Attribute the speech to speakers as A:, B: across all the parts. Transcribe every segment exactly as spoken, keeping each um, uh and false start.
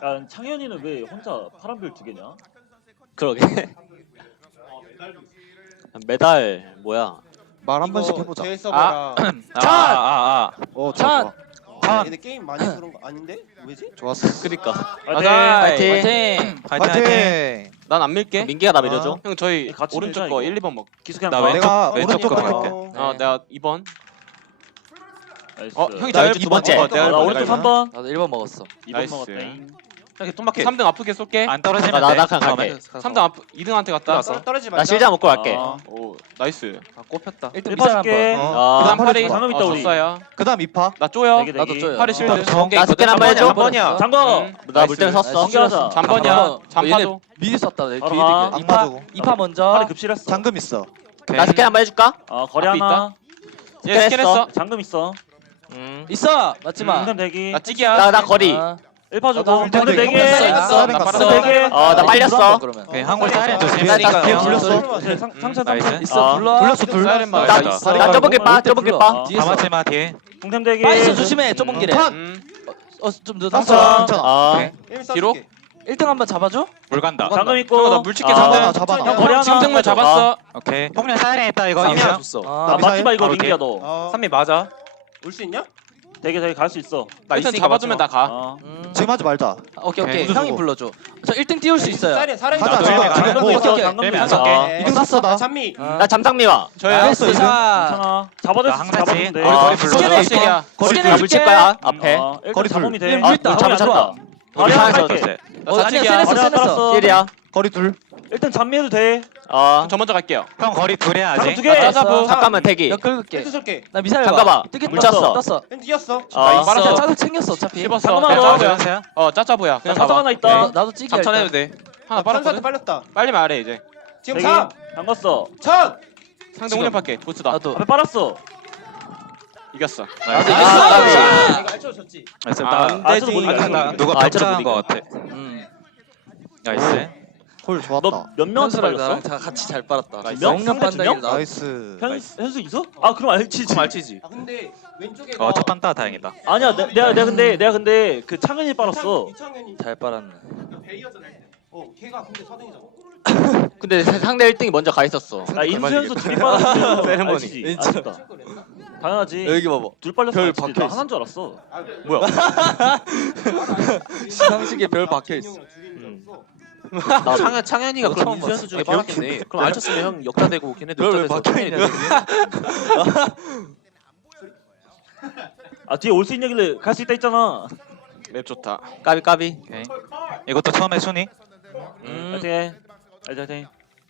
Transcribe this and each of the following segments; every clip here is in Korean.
A: 야, 창현이는 왜 혼자 파란별 두 개냐?
B: 그러게. 메달 뭐야?
C: 말 한
D: 이거
C: 번씩 해보자.
D: 제 서버랑
E: 아아아
C: 어,
E: 자.
C: 좋아,
D: 아, 얘네 게임 많이 그런 거 아닌데? 왜지?
C: 좋았어.
B: 그니까.
A: 화이팅!
B: 화이팅!
E: 화이팅
C: 화이팅.
E: 화이팅
F: 난 안 밀게.
B: 민기가 나 밀어줘.
F: 형 저희
A: 같이
F: 오른쪽
A: 밀자,
F: 거
A: 이거.
F: 일, 이 번 먹.
A: 기수 그냥
E: 나
A: 가.
E: 왼쪽,
C: 내가
E: 왼쪽
C: 오른쪽
E: 거
C: 거
E: 갈게.
C: 갈게.
F: 어 내가 이 번.
A: 나이스.
F: 어 형이
B: 나
F: 잘
B: 왼쪽 두 번째.
F: 어, 내가
A: 아, 나
F: 일 번,
A: 오른쪽
F: 내가
A: 삼 번.
B: 나도 일 번 먹었어.
A: 이 번
F: 나이스.
A: 먹었다.
F: 이렇게 똥박해. 삼 등 아프게 쏠게.
E: 안 떨어지면
B: 나- 나-
E: 돼
B: 나 그냥 갈게.
F: 삼 등 아프 이 등한테 갔다.
D: 떨- 떨어지지 말자.
B: 나 실자 먹고 갈게.
A: 아,
F: 오 나이스. 아 꼽혔다.
E: 일등
A: 일
E: 미사일
A: 파줄게.
E: 한번
C: 어.
B: 아,
F: 그다음
C: 팔이
F: 팔이
C: 좋아.
A: 장갑 있다,
F: 어,
A: 우리.
F: 줬어요.
C: 그다음 이파.
F: 나 쪼여.
A: 내기,
B: 나도
A: 내기.
B: 쪼여.
F: 팔이 실드.
E: 어. 정계
B: 나 스캔 한번 해줘.
F: 잠번이야.
A: 장거.
F: 음,
B: 나
F: 나이스.
B: 물때문에 섰어.
A: 연결하자.
F: 잠번이야.
E: 어,
F: 잠파도.
E: 미리 썼다 내
A: 바로
E: 뒤에
A: 가.
E: 되게.
C: 악마 주고.
E: 이파 먼저
A: 팔이 급실했어.
C: 잠금 있어.
B: 나 스캔 한번 해줄까?
A: 어, 거리
F: 앞에
A: 하나.
F: 얘 스캔했어.
A: 잠금 있어.
B: 음.
E: 있어 맞지마
A: 잠금 대기.
F: 나 찌개야.
B: 나, 나 거리.
E: 아,
A: 일 파 주고.
E: 나도
A: 잠금
C: 일단
A: 대기.
C: 대기.
E: 있어, 있어.
F: 나
C: 갔어.
F: 빨았어.
A: 잠금 대기.
B: 어, 나 빨렸어.
E: 그러면 오케이
C: 한골
E: 사이렌 조심
B: 나- 나
E: 형.
C: 불렀어.
A: 네, 상- 상체
E: 나이스.
A: 상체.
E: 있어
A: 아.
E: 불러
C: 불렀어, 불.
F: 사이렌
B: 나,
F: 맞아.
E: 나이스.
B: 나 좁은게 빠,
E: 올 때
B: 좁은게
E: 불러.
B: 빠.
A: 어.
E: 뒤에서. 가마지마 뒤에
A: 공템 대기.
E: 빠이스 조심해 좁은
A: 음.
E: 길에
C: 판.
F: 음.
E: 어좀더
A: 땄어.
E: 땄어
C: 괜찮아.
B: 아,
E: 오케이.
D: 게임
F: 뒤로?
D: 써줄게.
E: 일 등 한번 잡아줘
G: 물 간다.
A: 잠금
F: 형, 나
A: 있고.
F: 물집게
B: 아.
C: 잡아놔,
F: 잡아.
C: 잡아놔.
A: 형, 거리 하나.
F: 지금 등물 잡았어.
G: 오케이. 폭력 살해했다 이거
F: 삼이야.
G: 인정.
F: 줬어.
E: 아,
A: 나 맞지 마 이거
G: 바로
A: 민기야 너.
D: 어,
F: 삼미 맞아.
D: 올 수 있냐?
A: 되게 되게 갈 수 있어.
F: 나 일단 잡아주면 나 가.
A: 어.
E: 음.
C: 지금 하지 말자.
E: 오케이 오케이
C: 오케이.
E: 형이 불러줘 저 일 등 띄울 수 있어요
D: 사이렌 사이렌
C: 가자,
G: 나도
C: 지금.
G: 일등
C: 지금
G: 안
C: 고.
E: 오케이, 오케이.
A: 잠금
G: 내면 안
A: 있어.
G: 쏠게.
D: 네.
C: 이등 땄어, 나.
D: 찬미.
E: 아.
B: 나 잠상미와.
F: 저야.
C: 됐어, 이등.
E: 자
A: 괜찮아. 잡아줄 수
C: 나
A: 있어.
C: 한
A: 잡아주면 돼.
B: 거리, 거리
F: 불러.
E: 스캔해,
F: 스캔이야.
E: 거리
B: 나 물칠 거야 앞에.
A: 어, 일단
C: 거리 둘.
A: 잡으면 돼.
E: 일 밀다,
A: 아,
E: 거리
A: 잡았다.
E: 좋아.
A: 거리 하나 할게.
F: 나
E: 어 아니야
F: 사직이야.
E: 세냈어
A: 거리 하나
E: 세냈어
A: 깔았어.
B: 일이야.
C: 거리 둘.
A: 일단 잠미해도 돼.
B: 어.
F: 저 먼저 갈게요.
G: 형 거리 둘이야
A: 잠깐
G: 아직.
A: 두 개.
F: 아, 짜자부.
B: 잠깐만 대기.
E: 몇 긁을게
D: 헬스 쏠게.
E: 나 미사일
B: 잠깐만.
E: 뜨겠다
B: 물 쳤어.
E: 떴어
D: 헬스 뛰었어.
B: 어.
F: 빨았어.
E: 짜도 챙겼어 어차피
F: 씹었어.
A: 잠깐만,
F: 그냥
A: 너.
F: 짜자부야. 어 짜자부야. 그냥
A: 사정
F: 잡아.
A: 하나
E: 나,
A: 있다.
E: 나도 찌개
F: 삼천 해도
E: 일단.
F: 돼. 하나
D: 파란사한테
F: 빨았거든.
D: 빨렸다.
F: 빨리 말해 이제.
D: 지금
A: 대기.
D: 삼,
A: 잠갔어.
D: 천.
F: 상대
E: 지금.
F: 훈련할게. 보스다.
E: 나도
A: 앞에 빨았어.
F: 이겼어.
E: 나도
B: 아,
E: 이겼어
B: 나도.
D: 아, 이거 알죠, 졌지.
G: 나이스.
F: 아,
G: 나
F: 안
A: 아,
F: 되지.
A: 저도 못 이겼어.
G: 나 누가
B: 아,
G: 격차한 거 같아.
E: 음.
G: 나이스.
C: 홀 좋았다.
A: 너 몇 명한테
E: 현수랑
A: 빨렸어?
E: 나랑 다 같이 잘 빨았다
F: 나이스.
E: 영영
A: 상대 두 명?
E: 반장이 나
C: 나이스.
A: 현 현수 있어? 아 그럼 알지.
F: 그럼 알지지.
D: 아 근데 왼쪽에
G: 어 첫판 따 다행이다.
A: 아니야 내, 내가 내가 근데 내가 근데 그 창현이 빨았어.
D: 이창현이
E: 잘 빨았네
D: 베이어전 할 때. 어, 걔가 근데 사등이잖아.
B: 근데 상대 일 등이 먼저 가 있었어.
A: 나 인수 현수 둘이 빨았어.
F: 세레머니.
A: 알지?
E: 인정.
A: 알겠다. 당연하지.
E: 여기 봐봐
A: 둘 빨렸어.
E: 별
A: 알지?
E: 박혀
A: 나
E: 있어.
A: 하나인 줄 알았어.
F: 뭐야?
E: 시상식에 별 박혀있어
B: 나도.
F: 창현 창현이가
E: 너
F: 그럼
E: 처음
F: 인수현수
E: 봤어.
F: 중에
E: 아,
F: 빨았겠네. 그럼 알쳤으면 형 역자되고 걔네들
E: 별왜
F: 역자돼서
E: 박혀있냐,
A: 아 뒤에 올 수 있냐길래 갈 수 있다 했잖아.
F: 맵 좋다.
B: 까비 까비.
G: 오케이. 이것도 처음에 순위.
E: 음.
A: 파이팅. 파이팅. 파이팅.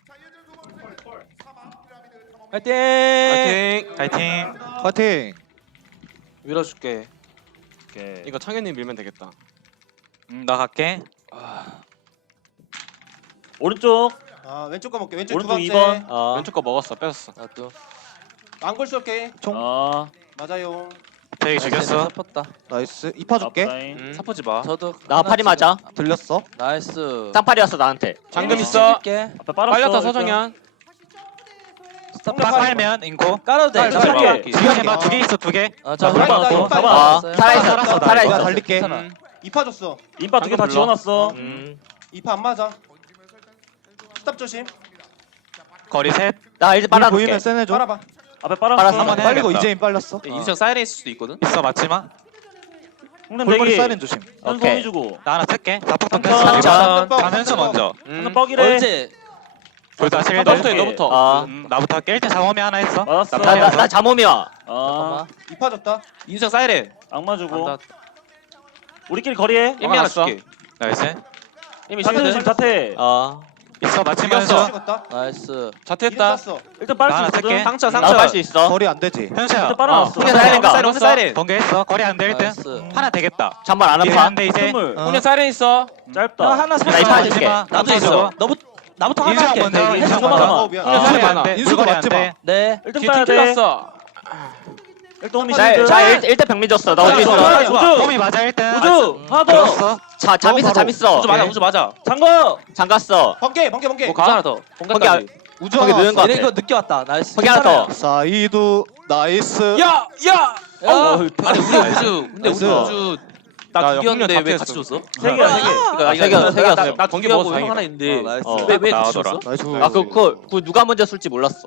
E: 화이팅
F: 파이팅.
G: 파이팅.
C: 파이팅.
F: 밀어줄게.
A: 오케이.
F: 이거 창현님 밀면 되겠다.
G: 음, 나 갈게.
A: 오른쪽.
D: 아, 왼쪽 거 먹게. 왼쪽 두
A: 오른쪽
D: 번째.
A: 이 번.
B: 어.
F: 왼쪽 거 먹었어. 뺐었어.
E: 나도
D: 안골 쏠게.
C: 총.
A: 아.
D: 맞아요.
G: 되게 죽였어.
E: 쳤다
C: 나이스. 이파 줄게.
A: 앞라인.
F: 음, 사포지 마.
E: 저도
B: 나 팔이 맞아.
C: 들렸어.
E: 나이스
B: 쌍팔이었어 나한테.
F: 잠금
A: 어.
F: 있어.
E: 찍을게.
A: 앞에 빨았어.
F: 빨렸다
A: 일단.
F: 서정현.
E: 스탑
G: 빡 빨면 인코.
E: 깔아도 돼
A: 빨리,
E: 천천히
A: 빨리.
E: 갈게.
G: 주변에 막 두 개 있어 두 개.
E: 아, 저
A: 아,
E: 흑
A: 빨리,
E: 받고
D: 빨리,
B: 어.
E: 잡았어요.
B: 살아있어.
C: 살았어, 나.
B: 살아있어.
C: 내가 달릴게.
E: 괜찮아.
F: 음.
D: 이파 줬어.
A: 인파 두 개 다
F: 방금
A: 지워놨어.
B: 음.
D: 이파 안 맞아. 스탑 조심.
G: 거리 셋.
B: 나 이제
C: 물
B: 빨아놓을게.
C: 보이면 세내줘.
D: 빨아봐.
A: 앞에 빨았어.
B: 빨았어.
G: 한번 해.
C: 빨리고
G: 해야겠다.
C: 이재인 빨렸어.
F: 인수형 사이렌 있을 수도 있거든.
G: 있어 맞지마.
A: 홍남
C: 골머리
A: 대기.
C: 사이렌 조심.
A: 현수
B: 오케이.
A: 호미 주고.
G: 나 하나 쓸게. 자폭탄
A: 삼천.
G: 켰어.
B: 삼천.
G: 가면서 먼저.
A: 하나
F: 음.
A: 뻑이래.
E: 언제
G: 둘다 실드.
F: 너부터 해. 너부터.
B: 아.
G: 음, 나부터 할게. 일단 장엄이 하나 했어.
A: 맞았어.
G: 나
B: 나, 나,
G: 빨렸어.
B: 나 잠몸이야.
A: 아.
D: 이파 줬다.
F: 인수형 사이렌.
A: 악마 주고.
F: 나
A: 우리끼리 거리해.
F: 이미 하나 줄게.
G: 나이스.
F: 이미
A: 자태 조심
F: 실드.
A: 자태.
B: 어.
G: 있어
F: 죽였어.
G: 맞지면서.
D: 찍었다.
E: 나이스
F: 자퇴했다.
D: 쐈어.
A: 일단 빨
G: 나 하나
A: 수 있거든.
G: 쓸게.
F: 상처
B: 나도
F: 상처.
B: 빨 수 있어.
C: 거리 안 되지.
G: 현수야.
A: 일단 빨아놨어.
B: 홍련 사이렌가.
F: 사이렌
G: 홍련
F: 사이렌.
G: 번개했어. 거리 안 돼 일등.
E: 나이스
G: 하나 되겠다.
B: 잠발 안 아파.
G: 한데 이제.
A: 선물.
C: 어.
F: 훈련 사이렌 있어.
A: 짧다.
E: 야 하나
B: 나
E: 살짝
B: 이파
E: 하지
B: 줄게.
E: 마. 나도 있어 너부터 나부터 하나
G: 인수가
E: 할게
G: 먼저.
E: 네,
G: 인수가
E: 해줘.
A: 먼저.
D: 어, 미안.
F: 훈련
B: 아.
F: 사이렌 많아.
G: 돼.
C: 인수가
G: 거리 안
C: 맞지
G: 돼.
C: 마.
E: 네
A: 일등
F: 뒤에
A: 따야
F: 팀
A: 돼.
F: 났어.
A: 일등 호미
B: 자,
A: 실드.
B: 자 일, 일대 병민 줬어. 나 어디
A: 좋아,
B: 있어?
A: 좋아. 우주.
G: 홈이 맞아 일등.
A: 우주. 하나 더.
G: 들었어.
B: 자, 잠 있어, 잠 있어.
F: 우주 맞아. 우주 맞아.
A: 장거.
B: 잠갔어.
D: 번개, 번개, 번개.
F: 뭐 가잖아 더.
B: 거기
F: 공간까지.
C: 우주
B: 거기
C: 하나
B: 느는 거
C: 왔어.
E: 얘네 이거 늦게 왔다 나이스
B: 거기 하나 더.
C: 사이드 나이스.
F: 야, 야.
E: 야
F: 아니 우리 우주. 근데 우리
C: 나이스.
F: 우주 나
G: 나
F: 두 개였는데
G: 형님
F: 왜
G: 같이
F: 같이 줬어?
A: 세 개야 세 개.
B: 아,
F: 그러니까
B: 세 개였어, 세 개였어.
F: 나두
G: 번개
F: 개하고
G: 먹어서
F: 형 하나 있는데
E: 어, 나이스.
B: 어.
F: 왜 왜 같이
G: 나오더라.
F: 줬어?
C: 나이스.
B: 아 그 그거 그 누가 먼저 쏠지 몰랐어.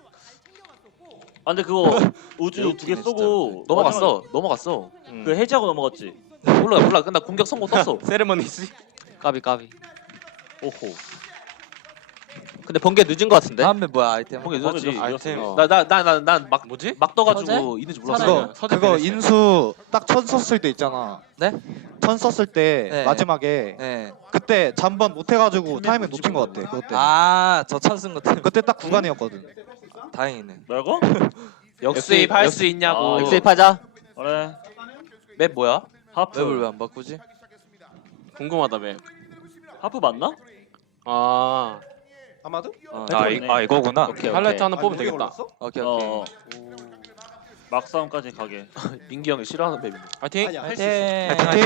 A: 아 근데 그거 우주 두 개 쏘고
F: 넘어갔어. 넘어갔어.
B: 음.
A: 그 해제하고 넘어갔지.
F: 몰라 몰라. 근데 나 공격 성공 떴어.
G: 세레머니지.
B: 까비 까비.
A: 오호.
B: 근데 번개 늦은 거 같은데?
E: 다음에 뭐야 아이템?
F: 번개
A: 번개
F: 늦었지.
A: 늦었어,
G: 아이템.
A: 늦었어.
F: 나나나나난막
G: 뭐지?
F: 막 떠가지고 있는지 몰랐어.
E: 사나이.
C: 그거
G: 서재
C: 그거
G: 베네스.
C: 인수 딱 천 썼을 때 있잖아.
E: 네?
C: 천 썼을 때
E: 네.
C: 마지막에
E: 네.
C: 그때 잠번 못 해가지고 타이밍 놓친 거 같아. 그것 때문에.
E: 아저 천승 것 때문에.
C: 그때 딱 구간이었거든.
E: 다행이네.
A: 뭐라고?
F: 역수입 할 수 있냐고.
A: 아,
B: 엑스입 하자.
A: 그래.
F: 맵 뭐야?
A: 하프.
E: 맵을 왜 안 바꾸지?
F: 궁금하다 맵.
A: 하프 맞나?
F: 아
D: 아마도?
E: 어,
G: 아, 이, 아 이거구나.
B: 오케이
F: 하이라이트
B: 오케이.
F: 하나
D: 아,
F: 뽑으면
D: 무게
F: 되겠다.
D: 올랐어?
E: 오케이
A: 어.
E: 오케이.
A: 어. 막싸움까지 가게.
F: 민기 형이 싫어하는 맵인데. 파이팅.
D: 아니야, 할수
E: 화이팅.
C: 파이팅.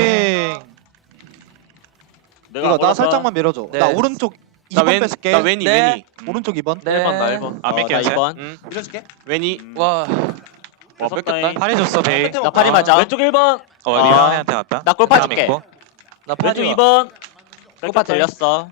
A: 내가
C: 이거 나
A: 골랐다.
C: 살짝만 밀어줘.
E: 네.
C: 나 오른쪽 이 번 뺏을게.
F: 나 웬이
E: 네.
F: 웬이.
C: 오른쪽 이 번.
E: 네.
F: 일 번 나 일 번.
G: 안
B: 어,
G: 믿게
B: 나
G: 했어.
B: 이 번.
F: 응.
D: 밀어줄게.
F: 웬이.
A: 음.
E: 와.
F: 와
A: 뺏었다잉.
F: 뺏겼다.
G: 파리 줬어 데이.
B: 나 파리 맞아.
A: 왼쪽 일 번.
G: 어
B: 아.
G: 리아한테 갔다.
B: 나 골파 줄게.
E: 나
A: 왼쪽
E: 파리.
A: 이 번.
B: 골파 들렸어.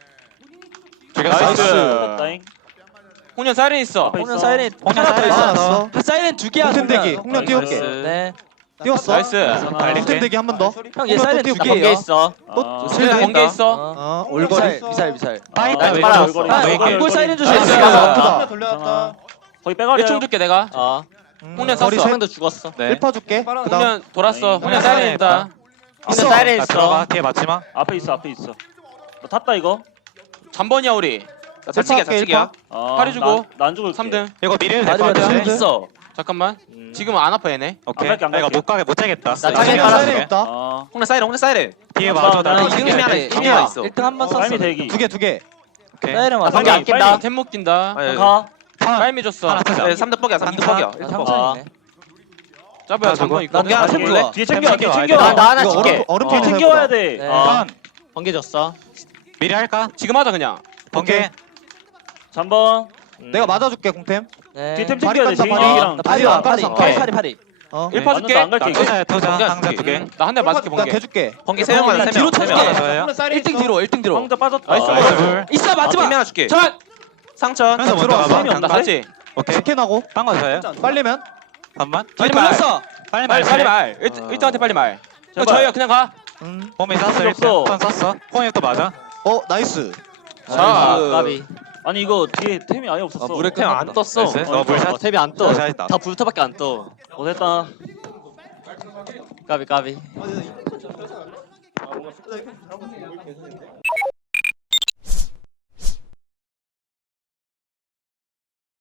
G: 나이스.
A: 뺏었다잉.
F: 홍련 사이렌 있어.
A: 앞에
E: 홍련
A: 있어.
E: 사이렌.
G: 홍련
E: 하나 더
G: 사이렌
E: 있어.
C: 알았어.
E: 그 사이렌 두 개야.
C: 홍텐 대기.
E: 그러면.
C: 홍련
A: 나이스.
C: 띄울게.
E: 네.
C: 띄웠어.
F: 나이스.
A: 하나.
C: 홍텐 대기 한 번 더.
E: 형 얘
C: 또
E: 사이렌 두
C: 띄우고.
B: 번개
E: 개예요.
B: 있어.
C: 또
A: 아.
C: 실
F: 홍련 번개 있어.
E: 어.
C: 어,
E: 올거리.
C: 올거리.
E: 미사일 미사일.
G: 파이
A: 아,
G: 다
A: 올거리,
B: 빨아.
A: 올거리.
E: 아,
G: 아,
A: 올거리,
E: 올골 사이렌
A: 올거리.
E: 주세요.
F: 나이스.
C: 아,
D: 아프다.
C: 아프다.
D: 돌려놨다.
A: 거의 빼가리야.
F: 일총 줄게 내가.
B: 어.
F: 홍련
C: 거리
F: 쐈어.
C: 셋.
B: 형도 죽었어.
G: 네.
C: 일 파 줄게.
D: 빨아.
C: 그다음
F: 홍련 돌았어.
A: 아니,
F: 홍련
G: 사이렌
F: 사이렌 있다.
B: 형도
C: 있어.
B: 사이렌
G: 아,
B: 있어.
G: 들어가 뒤에 맞지마.
A: 앞에 있어 앞에 있어. 너 탔다 이거.
F: 잠번이야 우리. 나 자치기야
C: 일 파 할게,
F: 자치기야.
A: 아,
F: 파리 주고.
A: 나 안 죽을게.
F: 삼 등.
G: 이거 미래도 될것
E: 마지막에
G: 같은데.
C: 쉴드.
F: 있어. 잠깐만.
B: 음.
F: 지금은 안 아파 얘네.
G: 오케이.
A: 갈게, 안
G: 아, 이거
A: 갈게.
G: 못 가게 못 차겠다.
B: 나
G: 이거
B: 타겟
G: 미래
B: 깔았어.
G: 사이렌.
C: 없다.
A: 아,
F: 홍련 사이렌 홍련 사이렌.
G: 뒤에
A: 나-
G: 맞아.
A: 나
G: 나는
A: 지금
F: 지금
A: 하나
F: 하나
E: 일
F: 지금 하나 있어.
E: 등 한 번 썼어.
A: 빨미 대기.
C: 두 개, 두 개.
G: 오케이.
E: 사이렌
A: 아,
E: 왔어.
B: 번개 안
A: 빨리.
B: 낀다.
F: 템목 낀다.
A: 형 가.
F: 빨미 줬어.
G: 하나 타자.
F: 네, 삼 등 뻑이야. 삼 등
G: 삼
F: 뻑이야.
E: 아,
F: 일 등
E: 삼
F: 뻑.
E: 차이네.
F: 짜부야
G: 아,
F: 잠번
G: 저거.
F: 있거든.
E: 번개 하나
F: 템
E: 템
F: 볼래?
E: 좋아.
A: 뒤에 챙겨 뒤에
G: 챙겨와야
A: 챙겨.
B: 나, 나 하나
C: 이거
B: 줄게.
C: 얼음,
A: 뒤에
C: 얼음판 해보자.
A: 챙겨와야 돼.
B: 어.
G: 턴.
B: 번개 줬어.
G: 미래 할까?
F: 지금 하자 그냥.
G: 번개.
A: 잠번.
B: 음.
C: 내가 맞아줄게 공템.
E: 네.
A: 뒤에 템
C: 파리
A: 챙겨야 돼.
C: 깐다,
A: 재민이
C: 파리.
A: 형이랑.
E: 나 파리
C: 안
E: 와 파리.
C: 깔았어.
E: 파리
B: 오케이.
E: 파리 파리.
C: 어.
F: 일 파 줄게.
A: 나는 안
G: 나
A: 갈게.
G: 투자 투자
F: 번개
G: 상자
F: 줄게.
G: 두 개.
F: 응. 나 한 대 맞을게
C: 나
F: 번개.
C: 대줄게.
F: 번개 세 명만 세
E: 뒤로
F: 명. 세
E: 쳐줄게.
F: 명.
G: 저예요?
D: 홍련 사이렌
E: 일 등
D: 있어.
E: 뒤로 일 등 뒤로.
A: 황자 빠졌다.
F: 나이스.
G: 나이스 불.
E: 있어 맞지
F: 팀
E: 마.
F: 하나 줄게.
E: 전.
F: 상천.
G: 현서 먼저
C: 들어왔어.
G: 가봐.
A: 쌤이 없나?
F: 맞지?
G: 오케이.
C: 스캔하고
G: 딴거 저예요?
C: 빨리면
G: 반만.
F: 빨리
E: 뒤에
F: 말.
E: 돌렸어.
G: 빨리
F: 빨리
G: 말.
F: 빨리 말. 일 등한테 빨리 말. 형
A: 제발.
F: 저희야 그냥 가.
C: 음.
G: 홈이 쐈어
A: 필요
G: 일단.
A: 없어.
G: 턴 쐈어. 홈이 또 맞아.
C: 어 나이스.
F: 자.
B: 아, 까비.
A: 아니 이거 뒤에 템이 아예 없었어.
E: 아, 물에
F: 그냥 안 떴어.
G: 나이스.
A: 어,
G: 너 물샷.
B: 어, 탭이 안 떠.
G: 잘했다.
B: 다 불타밖에 안 떠.
A: 고생했다.
B: 까비 까비.